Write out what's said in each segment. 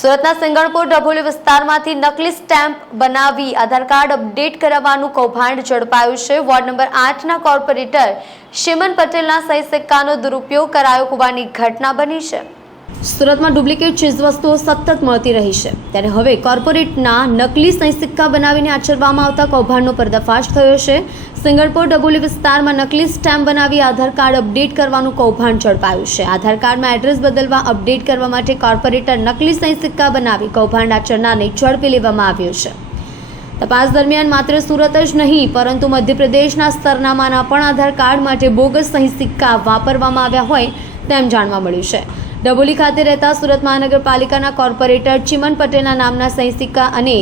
સુરતના સિંગણપુર ડભોલી વિસ્તારમાંથી નકલી સ્ટેમ્પ બનાવી આધાર કાર્ડ અપડેટ કરાવવાનું કૌભાંડ ઝડપાયું છે। વોર્ડ નંબર 8ના કોર્પોરેટર શિમન પટેલના સહી સિક્કાનો દુરુપયોગ કરાયો હોવાની ઘટના બની છે। સુરતમાં ડુપ્લિકેટ ચીજવસ્તુઓ સતત મળતી રહી છે, ત્યારે હવે કોર્પોરેટના નકલી સહી સિક્કા બનાવીને આચરવામાં આવતા કૌભાંડનો પર્દાફાશ થયો છે। સિંગણપુર ડભોલી વિસ્તારમાં નકલી સ્ટેમ્પ બનાવી આધાર કાર્ડ અપડેટ કરવાનું કૌભાંડ ઝડપાયું છે। આધાર કાર્ડમાં એડ્રેસ બદલવા અપડેટ કરવા માટે કોર્પોરેટર નકલી સહી સિક્કા બનાવી કૌભાંડ આચરનારને ઝડપી લેવામાં આવ્યો છે। તપાસ દરમિયાન માત્ર સુરત જ નહીં પરંતુ મધ્યપ્રદેશના સરનામાના પણ આધાર કાર્ડ માટે બોગસ સહી સિક્કા વાપરવામાં આવ્યા હોય તેમ જાણવા મળ્યું છે। ડભોલી ખાતે રહેતા સુરત મહાનગરપાલિકાના કોર્પોરેટર ચિમન પટેલના નામના સહી સિક્કા અને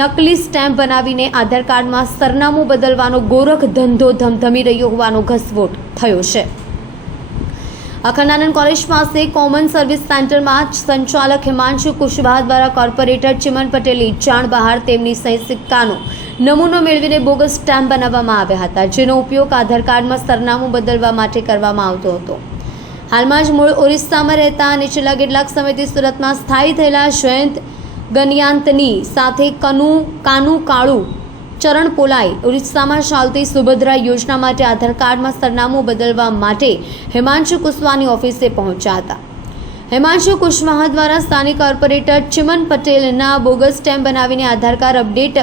નકલી સ્ટેમ્પ બનાવીને આધાર કાર્ડમાં સરનામું બદલવાનો ગોરખ ધંધો ધમધમી રહ્યો હોવાનો ઘસવોટ થયો છે। અખંડાનંદ કોલેજ પાસે કોમન સર્વિસ સેન્ટરમાં સંચાલક હિમાંશુ કુશવાહા દ્વારા કોર્પોરેટર ચિમન પટેલની જાણ બહાર તેમની સહી સિક્કાનો નમૂનો મેળવીને બોગસ સ્ટેમ્પ બનાવવામાં આવ્યા હતા, જેનો ઉપયોગ આધાર કાર્ડમાં સરનામું બદલવા માટે કરવામાં આવતો હતો। હાલમાં જ મૂળ ઓરિસ્સામાં રહેતા અને છેલ્લા કેટલાક સમયથી સુરતમાં સ્થાયી થયેલા જયંત ગનિયાંતની સાથે કાનુ કાળુ ચરણ પોલાઈ ઓરિસ્સામાં ચાલતી સુભદ્રા યોજના માટે આધાર કાર્ડમાં સરનામું બદલવા માટે હિમાંશુ કુશવાહાની ઓફિસે પહોંચ્યા હતા। હિમાંશુ કુશવાહા દ્વારા સ્થાનિક કોર્પોરેટર ચિમન પટેલના બોગસ સ્ટેમ્પ બનાવીને આધાર કાર્ડ અપડેટ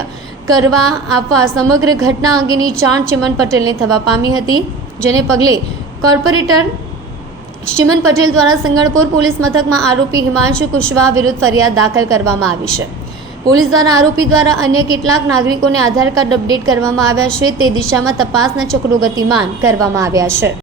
કરવા આપવા સમગ્ર ઘટના અંગેની જાણ ચિમન પટેલને થવા પામી હતી, જેને પગલે કોર્પોરેટર ચિમન પટેલ દ્વારા સિંગણપુર પોલીસ મથકમાં આરોપી હિમાંશુ કુશવાહા વિરુદ્ધ ફરિયાદ દાખલ કરવામાં આવી છે। પોલીસ દ્વારા આરોપી દ્વારા અન્ય કેટલાક નાગરિકોને આધાર કાર્ડ અપડેટ કરવામાં આવ્યા છે, તે દિશામાં તપાસના ચક્રો ગતિમાન કરવામાં આવ્યા છે।